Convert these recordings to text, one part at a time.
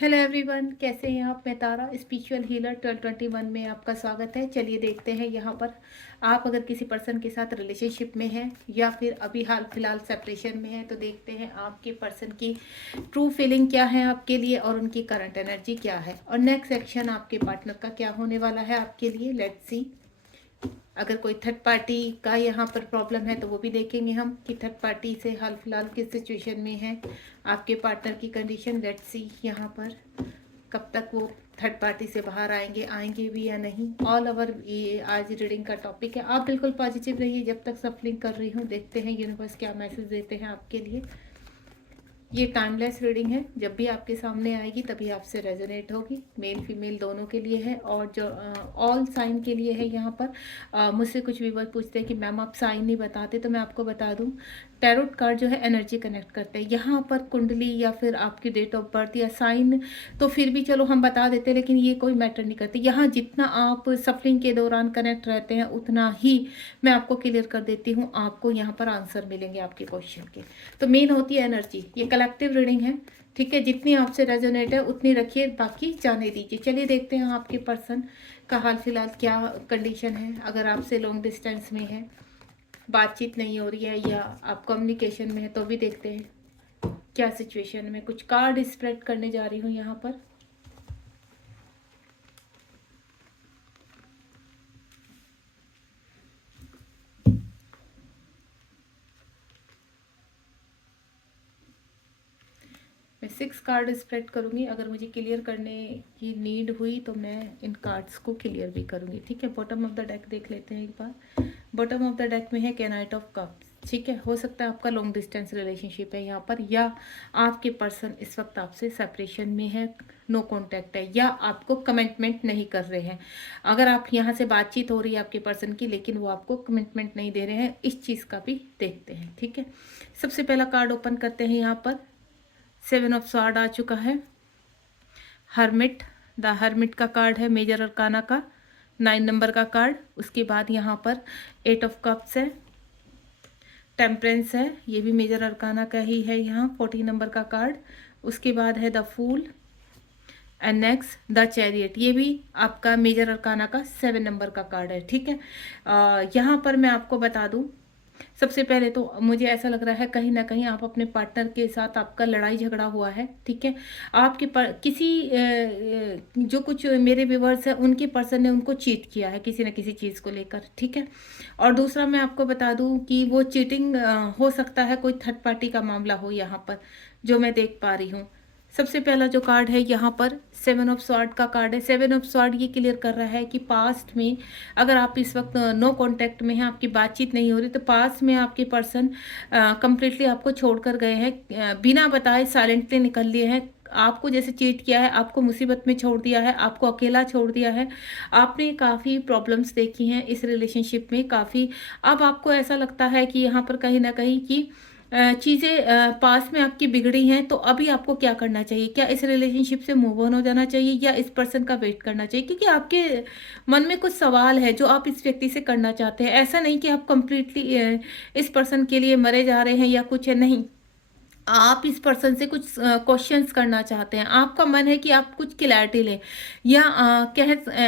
Hello everyone, कैसे हैं आप। मैं तारा, स्पिरिचुअल हीलर 1221 में आपका स्वागत है। चलिए देखते हैं यहाँ पर आप अगर किसी पर्सन के साथ रिलेशनशिप में हैं या फिर अभी हाल फिलहाल सेपरेशन में है, तो देखते हैं आपके पर्सन की ट्रू फीलिंग क्या है आपके लिए और उनकी करंट एनर्जी क्या है, और नेक्स्ट एक्शन आपके पार्टनर का क्या होने वाला है आपके लिए। Let's see. अगर कोई थर्ड पार्टी का यहाँ पर प्रॉब्लम है तो वो भी देखेंगे हम कि थर्ड पार्टी से हाल फिलहाल किस सिचुएशन में है आपके पार्टनर की कंडीशन। लेट्स सी यहाँ पर कब तक वो थर्ड पार्टी से बाहर आएंगे भी या नहीं। ऑल ओवर ये आज रीडिंग का टॉपिक है। आप बिल्कुल पॉजिटिव रहिए जब तक सफलिंग कर रही हूँ। देखते हैं यूनिवर्स क्या मैसेज देते हैं आपके लिए। ये टाइमलेस रीडिंग है, जब भी आपके सामने आएगी तभी आपसे रेजोनेट होगी। मेल फीमेल दोनों के लिए है और जो ऑल साइन के लिए है। यहाँ पर मुझसे कुछ व्यूअर पूछते हैं कि मैम आप साइन नहीं बताते, तो मैं आपको बता दूं टैरोट कार्ड जो है एनर्जी कनेक्ट करते हैं। यहाँ पर कुंडली या फिर आपकी डेट ऑफ बर्थ या साइन तो फिर भी चलो हम बता देते हैं, लेकिन ये कोई मैटर नहीं करती। यहाँ जितना आप सफरिंग के दौरान कनेक्ट रहते हैं उतना ही मैं आपको क्लियर कर देती हूँ, आपको यहाँ पर आंसर मिलेंगे आपके क्वेश्चन के। तो मेन होती है एनर्जी, ये कलेक्टिव रीडिंग है, ठीक है। जितनी आपसे रेजोनेट है उतनी रखिए, बाकी जाने दीजिए। चलिए देखते हैं आपके पर्सन का हाल फिलहाल क्या कंडीशन है। अगर आपसे लॉन्ग डिस्टेंस में है, बातचीत नहीं हो रही है, या आप कम्युनिकेशन में है, तो भी देखते हैं क्या सिचुएशन में। कुछ कार्ड स्प्रेड करने जा रही हूँ यहाँ पर। मैं 6 कार्ड स्प्रेड करूँगी। अगर मुझे क्लियर करने की नीड हुई तो मैं इन कार्ड्स को क्लियर भी करूँगी, ठीक है। बॉटम ऑफ द डेक देख लेते हैं एक बार। बॉटम ऑफ द डेक में है नाइट ऑफ कप्स, ठीक है। हो सकता है आपका लॉन्ग डिस्टेंस रिलेशनशिप है यहाँ पर, या आपके पर्सन इस वक्त आपसे सेपरेशन में है, नो कॉन्टैक्ट है, या आपको कमिटमेंट नहीं कर रहे हैं। अगर आप यहाँ से बातचीत हो रही है आपके पर्सन की, लेकिन वो आपको कमिटमेंट नहीं दे रहे हैं, इस चीज़ का भी देखते हैं, ठीक है। सबसे पहला कार्ड ओपन करते हैं यहाँ पर। 7 ऑफ स्वॉर्ड आ चुका है। हर्मिट, द हर्मिट का कार्ड है, मेजर अरकाना का 9 नंबर का कार्ड। उसके बाद यहाँ पर 8 ऑफ कप्स है, टेम्परेंस है, ये भी मेजर अरकाना का ही है यहाँ, 14 नंबर का कार्ड। उसके बाद है the fool and next the chariot, ये भी आपका मेजर अरकाना का 7 नंबर का कार्ड है, ठीक है। यहाँ पर मैं आपको बता दूँ, सबसे पहले तो मुझे ऐसा लग रहा है कहीं ना कहीं आप अपने पार्टनर के साथ आपका लड़ाई झगड़ा हुआ है, ठीक है। आपके किसी जो कुछ मेरे व्यूवर्स हैं उनके पर्सन ने उनको चीट किया है किसी न किसी चीज़ को लेकर, ठीक है। और दूसरा मैं आपको बता दूं कि वो चीटिंग हो सकता है कोई थर्ड पार्टी का मामला हो यहाँ पर, जो मैं देख पा रही हूँ। सबसे पहला जो कार्ड है यहाँ पर 7 ऑफ स्वॉर्ड का कार्ड है। 7 ऑफ स्वॉर्ड ये क्लियर कर रहा है कि पास्ट में अगर आप इस वक्त नो कांटेक्ट में हैं, आपकी बातचीत नहीं हो रही, तो पास्ट में आपके पर्सन कंप्लीटली आपको छोड़कर गए हैं, बिना बताए साइलेंटली निकल लिए हैं। आपको जैसे चीट किया है, आपको मुसीबत में छोड़ दिया है, आपको अकेला छोड़ दिया है। आपने काफ़ी प्रॉब्लम्स देखी हैं इस रिलेशनशिप में, काफ़ी। अब आपको ऐसा लगता है कि यहाँ पर कहीं ना कहीं की चीज़ें पास में आपकी बिगड़ी हैं, तो अभी आपको क्या करना चाहिए? क्या इस रिलेशनशिप से मूव ऑन हो जाना चाहिए या इस पर्सन का वेट करना चाहिए? क्योंकि आपके मन में कुछ सवाल है जो आप इस व्यक्ति से करना चाहते हैं। ऐसा नहीं कि आप कंप्लीटली इस पर्सन के लिए मरे जा रहे हैं या कुछ है, नहीं। आप इस पर्सन से कुछ क्वेश्चंस करना चाहते हैं, आपका मन है कि आप कुछ क्लैरिटी लें, या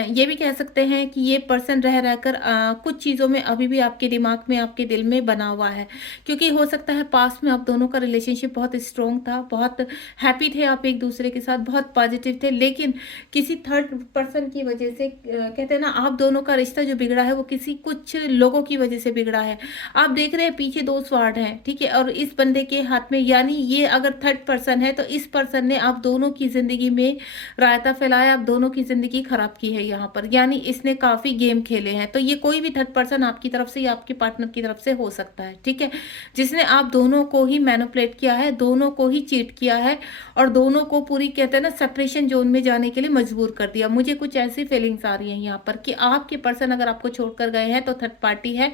ये भी कह सकते हैं कि ये पर्सन रह रहकर कुछ चीज़ों में अभी भी आपके दिमाग में, आपके दिल में बना हुआ है। क्योंकि हो सकता है पास्ट में आप दोनों का रिलेशनशिप बहुत स्ट्रॉन्ग था, बहुत हैप्पी थे आप एक दूसरे के साथ, बहुत पॉजिटिव थे, लेकिन किसी थर्ड पर्सन की वजह से कहते हैं ना, आप दोनों का रिश्ता जो बिगड़ा है वो किसी कुछ लोगों की वजह से बिगड़ा है। आप देख रहे हैं पीछे 2 स्वॉर्ड हैं, ठीक है, और इस बंदे के हाथ में, यानी ये अगर थर्ड पर्सन है तो इस पर्सन ने आप दोनों की जिंदगी में रायता फैलाया, आप दोनों की जिंदगी खराब की है यहाँ पर, यानी इसने काफी गेम खेले हैं। तो ये कोई भी थर्ड पर्सन आपकी तरफ से या आपके पार्टनर की तरफ से हो सकता है, ठीक है, जिसने आप दोनों को ही मैनिपुलेट किया है, दोनों को ही चीट किया है, और दोनों को पूरी कहते हैं ना सेपरेशन जोन में जाने के लिए मजबूर कर दिया। मुझे कुछ ऐसी फीलिंग्स आ रही हैं यहाँ पर कि आपके पर्सन अगर आपको छोड़कर गए हैं तो थर्ड पार्टी है,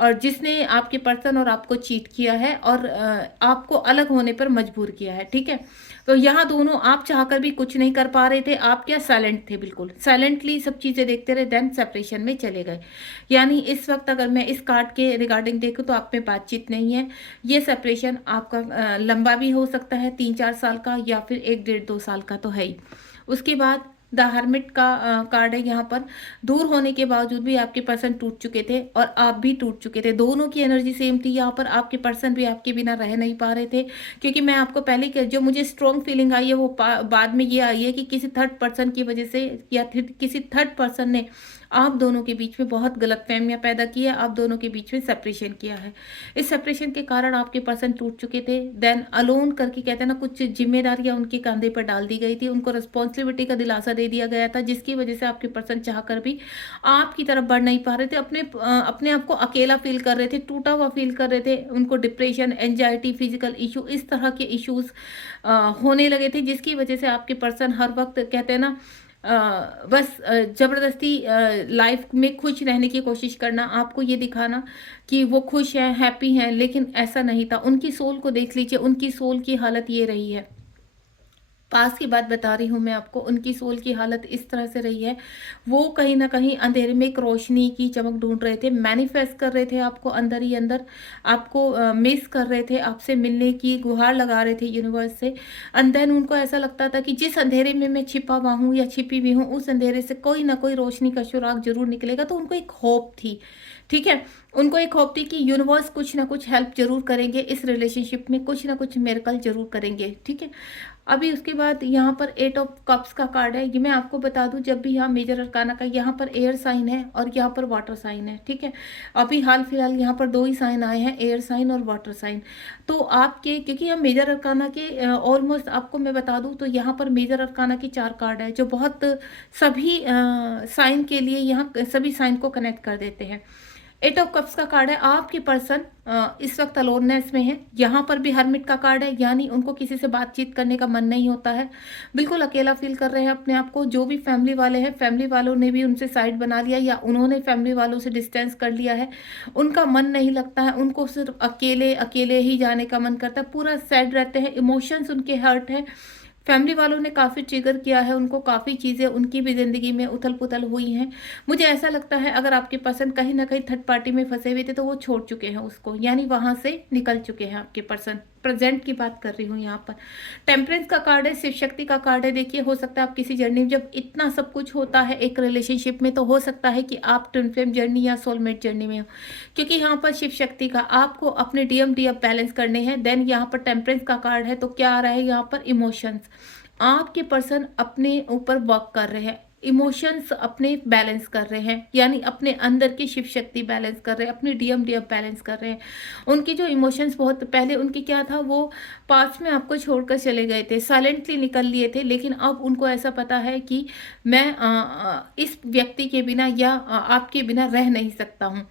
और जिसने आपके पर्सन और आपको चीट किया है और आपको अलग होने पर मजबूर किया है, ठीक है। तो यहाँ दोनों आप चाहकर भी कुछ नहीं कर पा रहे थे, आप क्या साइलेंट थे, बिल्कुल साइलेंटली सब चीज़ें देखते रहे, देन सेपरेशन में चले गए। यानी इस वक्त अगर मैं इस कार्ड के रिगार्डिंग देखूँ तो आप में बातचीत नहीं है। ये सेपरेशन आपका लंबा भी हो सकता है, 3-4 साल का, या फिर 1 डेढ़ 2 साल का तो है ही। उसके बाद द हर्मिट का कार्ड है। यहाँ पर दूर होने के बावजूद भी आपके पर्सन टूट चुके थे और आप भी टूट चुके थे, दोनों की एनर्जी सेम थी। यहाँ पर आपके पर्सन भी आपके बिना रह नहीं पा रहे थे, क्योंकि मैं आपको पहले जो मुझे स्ट्रॉन्ग फीलिंग आई है वो बाद में ये आई है कि किसी थर्ड पर्सन की वजह से या फिर किसी थर्ड पर्सन ने आप दोनों के बीच में बहुत गलतफहमियां पैदा की है, आप दोनों के बीच में सेपरेशन किया है। इस सेपरेशन के कारण आपके पर्सन टूट चुके थे। देन अलोन करके कहते हैं ना, कुछ जिम्मेदारियां उनके कंधे पर डाल दी गई थी, उनको रिस्पॉन्सिबिलिटी का दिलासा दे दिया गया था, जिसकी वजह से आपके पर्सन चाहकर भी आपकी तरफ बढ़ नहीं पा रहे थे, अपने आप को अकेला फील कर रहे थे, टूटा हुआ फील कर रहे थे। उनको डिप्रेशन, एंजाइटी, फिजिकल इशू, इस तरह के इश्यूज होने लगे थे, जिसकी वजह से आपके पर्सन हर वक्त कहते हैं ना बस ज़बरदस्ती लाइफ में खुश रहने की कोशिश करना, आपको ये दिखाना कि वो खुश हैं, हैप्पी हैं, लेकिन ऐसा नहीं था। उनकी सोल को देख लीजिए, उनकी सोल की हालत ये रही है। पास की बात बता रही हूँ मैं आपको, उनकी सोल की हालत इस तरह से रही है, वो कहीं ना कहीं अंधेरे में एक रोशनी की चमक ढूंढ रहे थे, मैनिफेस्ट कर रहे थे आपको अंदर ही अंदर, आपको मिस कर रहे थे, आपसे मिलने की गुहार लगा रहे थे यूनिवर्स से। एंड देन उनको ऐसा लगता था कि जिस अंधेरे में मैं छिपा हुआ हूँ या छिपी हुई हूँ, उस अंधेरे से कोई ना कोई रोशनी का सुराग जरूर निकलेगा। तो उनको एक होप थी, ठीक है, उनको एक होप थी कि यूनिवर्स कुछ ना कुछ हेल्प जरूर करेंगे, इस रिलेशनशिप में कुछ ना कुछ मिरेकल जरूर करेंगे, ठीक है। अभी उसके बाद यहाँ पर 8 ऑफ कप्स का कार्ड है। ये मैं आपको बता दूं, जब भी यहाँ मेजर अरकाना का, यहाँ पर एयर साइन है और यहाँ पर वाटर साइन है, ठीक है। अभी हाल फिलहाल यहाँ पर 2 ही साइन आए हैं, एयर साइन और वाटर साइन। तो आपके, क्योंकि हम मेजर अरकाना के ऑलमोस्ट आपको मैं बता दूं तो यहाँ पर मेजर अरकाना की 4 कार्ड है, जो बहुत सभी साइन के लिए यहाँ सभी साइन को कनेक्ट कर देते हैं। 8 ऑफ कप्स का कार्ड है, आपके पर्सन इस वक्त अलोननेस में है। यहाँ पर भी हर्मिट का कार्ड है, यानी उनको किसी से बातचीत करने का मन नहीं होता है, बिल्कुल अकेला फील कर रहे हैं अपने आप को। जो भी फैमिली वाले हैं, फैमिली वालों ने भी उनसे साइड बना लिया या उन्होंने फैमिली वालों से डिस्टेंस कर लिया है, उनका मन नहीं लगता है, उनको सिर्फ अकेले अकेले ही जाने का मन करता है, पूरा सैड रहते हैं, इमोशंस उनके हर्ट है। फैमिली वालों ने काफ़ी ट्रिगर किया है उनको, काफ़ी चीज़ें उनकी भी ज़िंदगी में उथल पुथल हुई हैं। मुझे ऐसा लगता है अगर आपके पर्सन कहीं ना कहीं थर्ड पार्टी में फंसे हुए थे तो वो छोड़ चुके हैं उसको, यानी वहाँ से निकल चुके हैं आपके पर्सन। प्रेजेंट की बात कर रही हूँ यहाँ पर। टेम्परेंस का कार्ड है, शिव शक्ति का कार्ड है। देखिए, हो सकता है आप किसी जर्नी में, जब इतना सब कुछ होता है एक रिलेशनशिप में, तो हो सकता है कि आप ट्विन फ्लेम जर्नी या सोलमेट जर्नी में हो, क्योंकि यहाँ पर शिव शक्ति का आपको अपने डीएमडी अप बैलेंस करने हैं। देन यहाँ पर टेम्परेंस का कार्ड है, तो क्या आ रहा है यहाँ पर, इमोशंस। आपके पर्सन अपने ऊपर वर्क कर रहे हैं, इमोशंस अपने बैलेंस कर रहे हैं, यानी अपने अंदर की शिव शक्ति बैलेंस कर रहे हैं, अपनी डीएमडीएफ बैलेंस कर रहे हैं। उनकी जो इमोशंस, बहुत पहले उनकी क्या था, वो पास्ट में आपको छोड़कर चले गए थे, साइलेंटली निकल लिए थे, लेकिन अब उनको ऐसा पता है कि मैं इस व्यक्ति के बिना या आपके बिना रह नहीं सकता हूँ।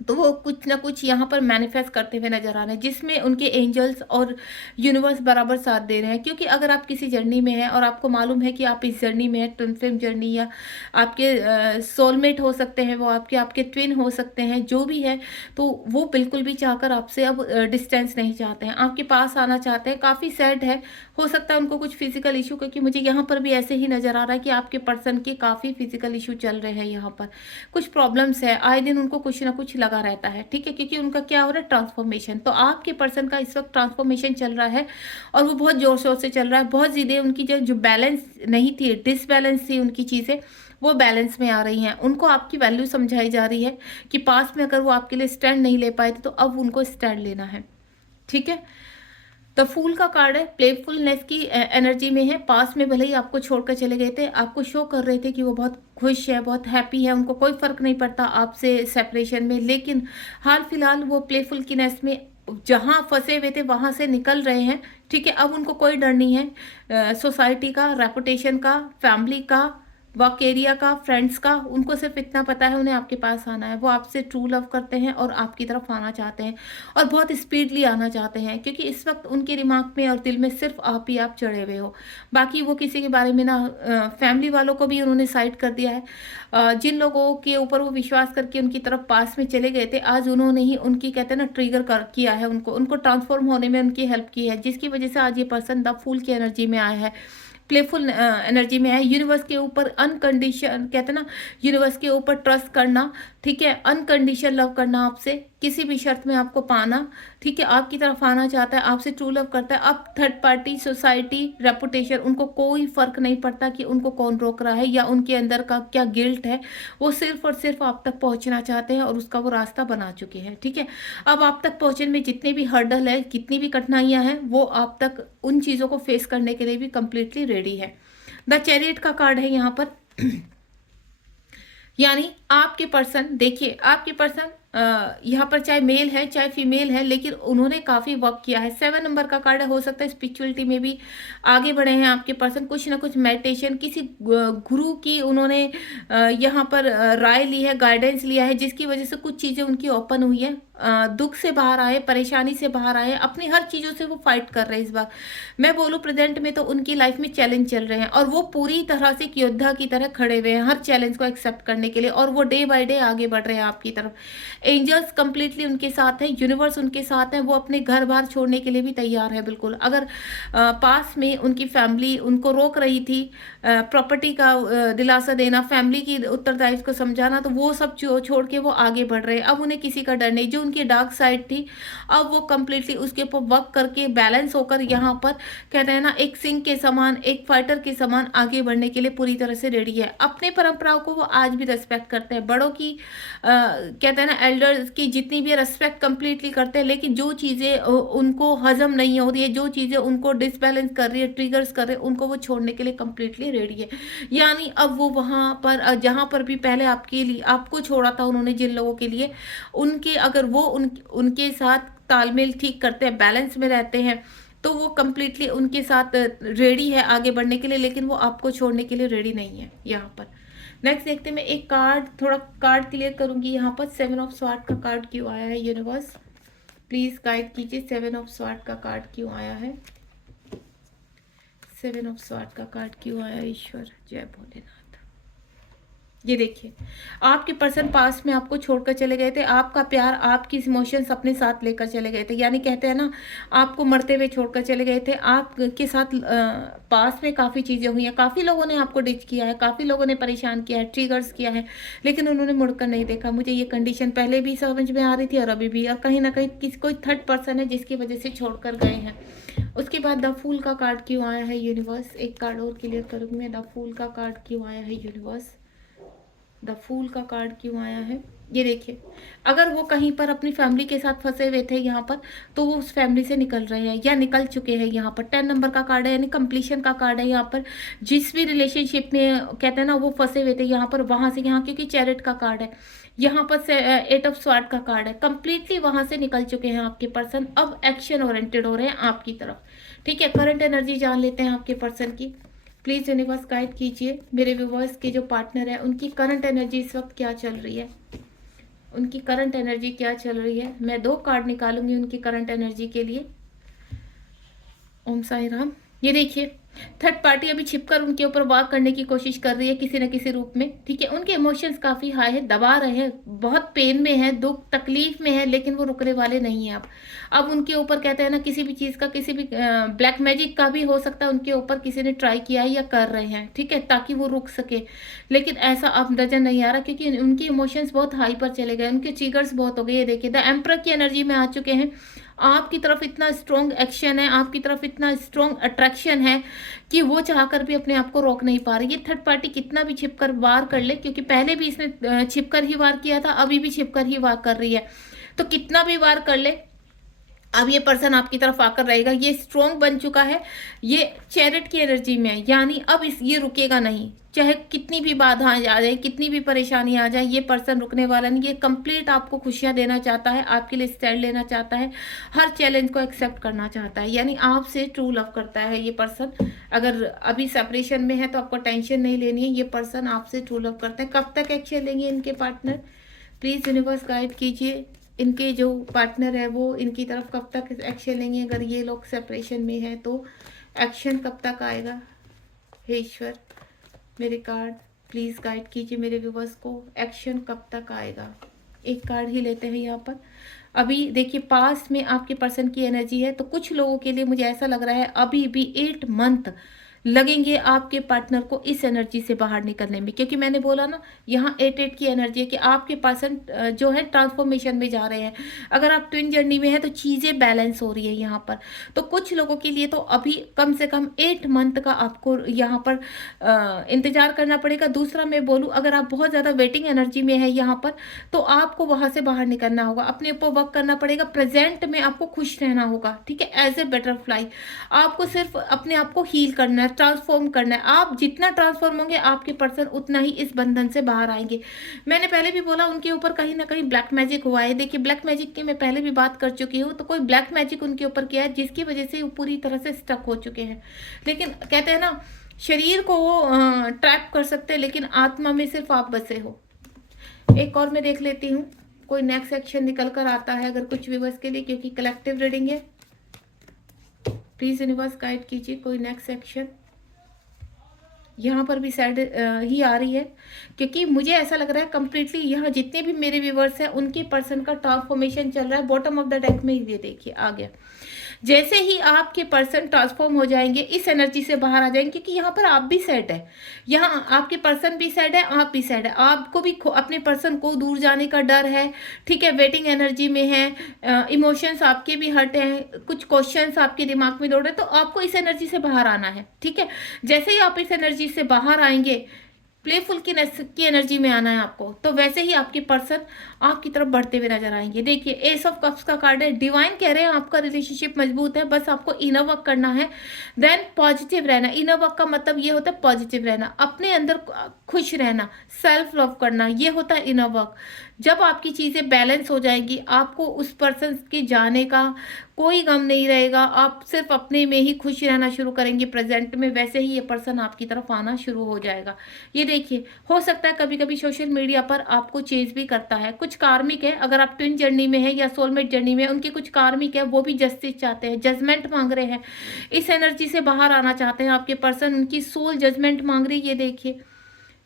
तो वो कुछ ना कुछ यहाँ पर मैनिफेस्ट करते हुए नजर आ रहे हैं, जिसमें उनके एंजल्स और यूनिवर्स बराबर साथ दे रहे हैं। क्योंकि अगर आप किसी जर्नी में हैं और आपको मालूम है कि आप इस जर्नी में हैं, ट्विन फ्लेम जर्नी, या आपके सोलमेट हो सकते हैं, वो आपके ट्विन हो सकते हैं, जो भी है, तो वो बिल्कुल भी चाहकर आपसे अब डिस्टेंस नहीं चाहते हैं, आपके पास आना चाहते हैं। काफ़ी सैड है, हो सकता है उनको कुछ फिजिकल इशू, क्योंकि मुझे यहाँ पर भी ऐसे ही नजर आ रहा है कि आपके पर्सन के काफ़ी फिजिकल इशू चल रहे हैं, यहाँ पर कुछ प्रॉब्लम्स है, आए दिन उनको कुछ ना कुछ लगा रहता है, ठीक है, क्योंकि उनका क्या हो रहा है, ट्रांसफॉर्मेशन। तो आपके पर्सन का इस वक्त ट्रांसफॉर्मेशन चल रहा है और वो बहुत जोर शोर से चल रहा है। बहुत चीज़ें उनकी जो बैलेंस नहीं थी, डिसबैलेंस थी उनकी चीज़ें, वो बैलेंस में आ रही हैं। उनको आपकी वैल्यू समझाई जा रही है कि पास्ट में अगर वो आपके लिए स्टैंड नहीं ले पाए थे, तो अब उनको स्टैंड लेना है, ठीक है। तो फूल का कार्ड है, प्लेफुलनेस की एनर्जी में है। पास में भले ही आपको छोड़कर चले गए थे, आपको शो कर रहे थे कि वो बहुत खुश है, बहुत हैप्पी है, उनको कोई फर्क नहीं पड़ता आपसे सेपरेशन में, लेकिन हाल फिलहाल वो प्लेफुलनेस में जहाँ फंसे हुए थे वहाँ से निकल रहे हैं, ठीक है। अब उनको कोई डर नहीं है सोसाइटी का, रेपुटेशन का, फैमिली का, वर्क एरिया का, फ्रेंड्स का, उनको सिर्फ इतना पता है उन्हें आपके पास आना है। वो आपसे ट्रू लव करते हैं और आपकी तरफ आना चाहते हैं और बहुत स्पीडली आना चाहते हैं, क्योंकि इस वक्त उनके दिमाग में और दिल में सिर्फ आप ही आप चढ़े हुए हो। बाकी वो किसी के बारे में ना, फैमिली वालों को भी उन्होंने साइड कर दिया है। जिन लोगों के ऊपर वो विश्वास करके उनकी तरफ पास में चले गए थे, आज उन्होंने ही उनकी कहते हैं ना ट्रिगर किया है, उनको ट्रांसफॉर्म होने में उनकी हेल्प की है, जिसकी वजह से आज ये पर्सन द फूल की एनर्जी में आया है, प्लेफुल एनर्जी में है। यूनिवर्स के ऊपर अनकंडीशन कहते हैं ना, यूनिवर्स के ऊपर ट्रस्ट करना, ठीक है, अनकंडीशन लव करना, आपसे किसी भी शर्त में आपको पाना, ठीक है, आपकी तरफ आना चाहता है, आपसे ट्रू लव करता है। अब थर्ड पार्टी, सोसाइटी, रेपुटेशन, उनको कोई फर्क नहीं पड़ता कि उनको कौन रोक रहा है या उनके अंदर का क्या गिल्ट है। वो सिर्फ और सिर्फ आप तक पहुंचना चाहते हैं और उसका वो रास्ता बना चुके हैं, ठीक है। अब आप तक पहुंचने में जितने भी हर्डल है, कितनी भी कठिनाइयां हैं, वो आप तक उन चीज़ों को फेस करने के लिए भी कंप्लीटली रेडी है। द चैरियट का कार्ड है यहाँ पर यानी आपके पर्सन, देखिए आपके पर्सन यहाँ पर चाहे मेल है चाहे फीमेल है, लेकिन उन्होंने काफ़ी वर्क किया है। 7 नंबर का कार्ड है, हो सकता है स्पिरिचुअलिटी में भी आगे बढ़े हैं आपके पर्सन, कुछ ना कुछ मेडिटेशन, किसी गुरु की उन्होंने यहाँ पर राय ली है, गाइडेंस लिया है, जिसकी वजह से कुछ चीज़ें उनकी ओपन हुई है। दुख से बाहर आए, परेशानी से बाहर आए, अपनी हर चीज़ों से वो फाइट कर रहे हैं इस बार। मैं बोलूँ प्रेजेंट में तो उनकी लाइफ में चैलेंज चल रहे हैं और वो पूरी तरह से एक योद्धा की तरह खड़े हुए हैं हर चैलेंज को एक्सेप्ट करने के लिए, और वो डे बाय डे आगे बढ़ रहे हैं आपकी तरफ। एंजल्स कंप्लीटली उनके साथ है, यूनिवर्स उनके साथ है, वो अपने घर बार छोड़ने के लिए भी तैयार है बिल्कुल। अगर पास में उनकी फैमिली उनको रोक रही थी, प्रॉपर्टी का दिलासा देना, फैमिली की उत्तरदायित्व को समझाना, तो वो सब छोड़ के वो आगे बढ़ रहे हैं। अब उन्हें किसी का डर नहीं, जो उनकी डार्क साइड थी अब वो कंप्लीटली उसके ऊपर वर्क करके बैलेंस होकर यहाँ पर कहते हैं ना एक सिंह के समान, एक फाइटर के समान आगे बढ़ने के लिए पूरी तरह से रेडी है। अपने परंपराओं को वो आज भी रेस्पेक्ट करते हैं, बड़ों की कहते हैं ना एल्डर्स की जितनी भी रेस्पेक्ट कंप्लीटली करते हैं, लेकिन जो चीज़ें उनको हजम नहीं हो रही है, जो चीज़ें उनको डिसबैलेंस कर रही है, ट्रिगर्स कर रहे हैं, उनको वो छोड़ने के लिए कंप्लीटली रेडी है। यानी अब वो वहाँ पर जहाँ पर भी पहले आपके लिए आपको छोड़ा था उन्होंने जिन लोगों के लिए, उनके अगर वो उनके साथ तालमेल ठीक करते हैं, बैलेंस में रहते हैं, तो वो कंप्लीटली उनके साथ रेडी है आगे बढ़ने के लिए, लेकिन वो आपको छोड़ने के लिए रेडी नहीं है यहाँ पर। नेक्स्ट देखते हैं, मैं एक कार्ड थोड़ा कार्ड क्लियर करूंगी यहाँ पर। 7 ऑफ स्वॉर्ड का कार्ड क्यों आया है यूनिवर्स, प्लीज गाइड कीजिए। 7 ऑफ स्वॉर्ड का कार्ड क्यों आया है, 7 ऑफ स्वॉर्ड का कार्ड क्यों आया, ईश्वर जय भोलेनाथ। ये देखिए आपके पर्सन पास में आपको छोड़कर चले गए थे, आपका प्यार, आपकी इमोशंस अपने साथ लेकर चले गए थे, यानी कहते हैं ना आपको मरते हुए छोड़कर चले गए थे। आपके साथ पास में काफ़ी चीज़ें हुई हैं, काफ़ी लोगों ने आपको डिच किया है, काफ़ी लोगों ने परेशान किया है, ट्रिगर्स किया है, लेकिन उन्होंने मुड़कर नहीं देखा। मुझे ये कंडीशन पहले भी समझ में आ रही थी और अभी भी, और कहीं ना कहीं कोई थर्ड पर्सन है जिसकी वजह से छोड़कर गए हैं। उसके बाद द फूल का कार्ड क्यों आया है यूनिवर्स, एक कार्ड और क्लियर करूँगी मैं। द फूल का कार्ड क्यों आया है यूनिवर्स, द फूल का कार्ड क्यों आया है। ये देखिए अगर वो कहीं पर अपनी फैमिली के साथ फंसे हुए थे यहाँ पर, तो वो उस फैमिली से निकल रहे हैं या निकल चुके हैं। यहाँ पर 10 नंबर का कार्ड है, यानी कंप्लीशन का कार्ड है। यहाँ पर जिस भी रिलेशनशिप में कहते हैं ना वो फंसे हुए थे यहाँ पर, वहाँ से यहाँ, क्योंकि चैरिट का कार्ड है, यहाँ पर 8 ऑफ स्वॉर्ड का कार्ड है, कंप्लीटली वहाँ से निकल चुके हैं आपके पर्सन। अब एक्शन ओरिएंटेड हो रहे हैं आपकी तरफ, ठीक है। करंट एनर्जी जान लेते हैं आपके पर्सन की। प्लीज़ यूनिवर्स गाइड कीजिए मेरे व्यूवर्स के जो पार्टनर है उनकी करंट एनर्जी इस वक्त क्या चल रही है, उनकी करंट एनर्जी क्या चल रही है। मैं 2 कार्ड निकालूंगी उनकी करंट एनर्जी के लिए। ओम साई राम। ये देखिए थर्ड पार्टी अभी छिपकर उनके ऊपर वार करने की कोशिश कर रही है किसी न किसी रूप में, ठीक है। उनके इमोशंस काफ़ी हाई है, दबा रहे हैं, बहुत पेन में है, दुख तकलीफ में है, लेकिन वो रुकने वाले नहीं हैं। अब उनके ऊपर कहते हैं ना किसी भी चीज़ का, किसी भी ब्लैक मैजिक का भी हो सकता है उनके ऊपर किसी ने ट्राई किया है या कर रहे हैं, ठीक है, ताकि वो रुक सके, लेकिन ऐसा अब नजर नहीं आ रहा, क्योंकि उनकी इमोशंस बहुत हाई पर चले गए, उनके ट्रिगर्स बहुत हो गए। ये देखिए द एम्परर की एनर्जी में आ चुके हैं। आपकी तरफ इतना स्ट्रॉन्ग एक्शन है, आपकी तरफ इतना स्ट्रॉन्ग अट्रैक्शन है कि वो चाहकर भी अपने आप को रोक नहीं पा रही। ये थर्ड पार्टी कितना भी छिपकर वार कर ले, क्योंकि पहले भी इसने छिपकर ही वार किया था, अभी भी छिपकर ही वार कर रही है, तो कितना भी वार कर ले अब ये पर्सन आपकी तरफ आकर रहेगा, ये स्ट्रॉन्ग बन चुका है, ये चैरिट की एनर्जी में है, यानी अब ये रुकेगा नहीं, चाहे कितनी भी बाधा आ जाए, कितनी भी परेशानी आ जाए, ये पर्सन रुकने वाला नहीं। ये कंप्लीट आपको खुशियां देना चाहता है, आपके लिए स्टैंड लेना चाहता है, हर चैलेंज को एक्सेप्ट करना चाहता है, यानी आपसे ट्रू लव करता है ये पर्सन। अगर अभी सेपरेशन में है तो आपको टेंशन नहीं लेनी है, ये पर्सन आपसे ट्रू लव करता है। कब तक एक्शन लेंगे इनके पार्टनर, प्लीज यूनिवर्स गाइड कीजिए। इनके जो पार्टनर है वो इनकी तरफ कब तक एक्शन लेंगे, अगर ये लोग सेपरेशन में है तो एक्शन कब तक आएगा। हे ईश्वर, मेरे कार्ड प्लीज गाइड कीजिए मेरे व्यूवर्स को, एक्शन कब तक आएगा। एक कार्ड ही लेते हैं यहाँ पर। अभी देखिए पास में आपके पर्सन की एनर्जी है, तो कुछ लोगों के लिए मुझे ऐसा लग रहा है अभी भी 8 मंथ लगेंगे आपके पार्टनर को इस एनर्जी से बाहर निकलने में, क्योंकि मैंने बोला ना यहाँ 8 की एनर्जी है कि आपके पर्सन जो है ट्रांसफॉर्मेशन में जा रहे हैं। अगर आप ट्विन जर्नी में हैं तो चीज़ें बैलेंस हो रही है यहाँ पर। तो कुछ लोगों के लिए तो अभी कम से कम 8 मंथ का आपको यहाँ पर इंतजार करना पड़ेगा। दूसरा मैं बोलूँ, अगर आप बहुत ज़्यादा वेटिंग एनर्जी में है यहाँ पर, तो आपको वहाँ से बाहर निकलना होगा, अपने ऊपर वर्क करना पड़ेगा, प्रेजेंट में आपको खुश रहना होगा, ठीक है। एज ए बटरफ्लाई आपको सिर्फ अपने आप को हील करना है, ट्रांसफॉर्म करना है। आप जितना ट्रांसफॉर्म होंगे आपके पर्सन उतना ही इस बंधन से बाहर आएंगे। मैंने पहले भी बोला उनके ऊपर कहीं ना कहीं ब्लैक मैजिक हुआ है। देखिए ब्लैक मैजिक की मैं पहले भी बात कर चुकी हूँ, तो कोई ब्लैक मैजिक उनके ऊपर किया है जिसकी वजह से वो पूरी तरह से स्टक हो चुके हैं। लेकिन कहते हैं ना, शरीर को वो ट्रैप कर सकते हैं लेकिन आत्मा में सिर्फ आप बसे हो। एक और मैं देख लेती हूँ कोई नेक्स्ट एक्शन निकल कर आता है अगर कुछ व्यूअर्स के लिए, क्योंकि कलेक्टिव रीडिंग है। प्लीज यूनिवर्स गाइड कीजिए कोई नेक्स्ट एक्शन। यहाँ पर भी सैड ही आ रही है, क्योंकि मुझे ऐसा लग रहा है कंप्लीटली यहाँ जितने भी मेरे व्यूवर्स हैं उनके पर्सन का ट्रांसफॉर्मेशन चल रहा है। बॉटम ऑफ द डेक में ये देखिए आ गया। जैसे ही आपके पर्सन ट्रांसफॉर्म हो जाएंगे, इस एनर्जी से बाहर आ जाएंगे, क्योंकि यहाँ पर आप भी सैड है, यहाँ आपके पर्सन भी सैड है, आप भी सैड है, आपको भी अपने पर्सन को दूर जाने का डर है, ठीक है। वेटिंग एनर्जी में है, इमोशंस आपके भी हर्ट हैं, कुछ क्वेश्चंस आपके दिमाग में दौड़ रहे हैं, तो आपको इस एनर्जी से बाहर आना है, ठीक है। जैसे ही आप इस एनर्जी से बाहर आएंगे, प्लेफुल की एनर्जी में आना है आपको, तो वैसे ही आपके पर्सन आपकी तरफ बढ़ते हुए नजर आएंगे। देखिए एस ऑफ कप्स का कार्ड है, डिवाइन कह रहे हैं आपका रिलेशनशिप मजबूत है, बस आपको इनर वर्क करना है, देन पॉजिटिव रहना। इनर वर्क का मतलब ये होता है पॉजिटिव रहना, अपने अंदर खुश रहना, सेल्फ लव करना, ये होता है इनर वर्क। जब आपकी चीज़ें बैलेंस हो जाएंगी, आपको उस पर्सन के जाने का कोई गम नहीं रहेगा, आप सिर्फ अपने में ही खुश रहना शुरू करेंगे प्रेजेंट में, वैसे ही ये पर्सन आपकी तरफ आना शुरू हो जाएगा। ये देखिए हो सकता है कभी कभी सोशल मीडिया पर आपको चेज भी करता है, कुछ कार्मिक है, अगर आप ट्विन जर्नी में है या सोलमेट जर्नी में, उनके कुछ कार्मिक है, वो भी जस्टिस चाहते हैं, जजमेंट मांग रहे हैं, इस एनर्जी से बाहर आना चाहते हैं आपके पर्सन, उनकी सोल जजमेंट मांग रही है। ये देखिए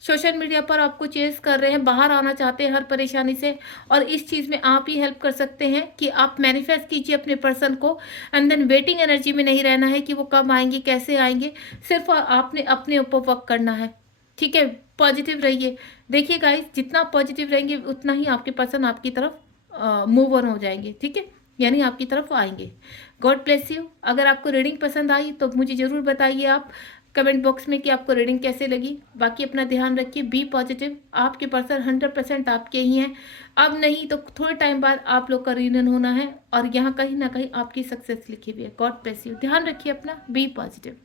सोशल मीडिया पर आपको चेस कर रहे हैं, बाहर आना चाहते हैं हर परेशानी से, और इस चीज़ में आप ही हेल्प कर सकते हैं कि आप मैनिफेस्ट कीजिए अपने पर्सन को, एंड देन वेटिंग एनर्जी में नहीं रहना है कि वो कब आएंगे कैसे आएंगे, सिर्फ आपने अपने ऊपर वर्क करना है, ठीक है। पॉजिटिव रहिए। देखिए गाइस, जितना पॉजिटिव रहेंगे उतना ही आपके पर्सन आपकी तरफ मूव ऑन हो जाएंगे, ठीक है, यानी आपकी तरफ आएंगे। God bless you. अगर आपको रीडिंग पसंद आई तो मुझे ज़रूर बताइए आप कमेंट बॉक्स में कि आपको रीडिंग कैसे लगी। बाकी अपना ध्यान रखिए, बी पॉजिटिव, आपके पर्सन 100% आपके ही हैं। अब नहीं तो थोड़े टाइम बाद आप लोग का रियूनियन होना है, और यहाँ कहीं ना कहीं आपकी सक्सेस लिखी हुई है। God bless you. ध्यान रखिए अपना, बी पॉजिटिव।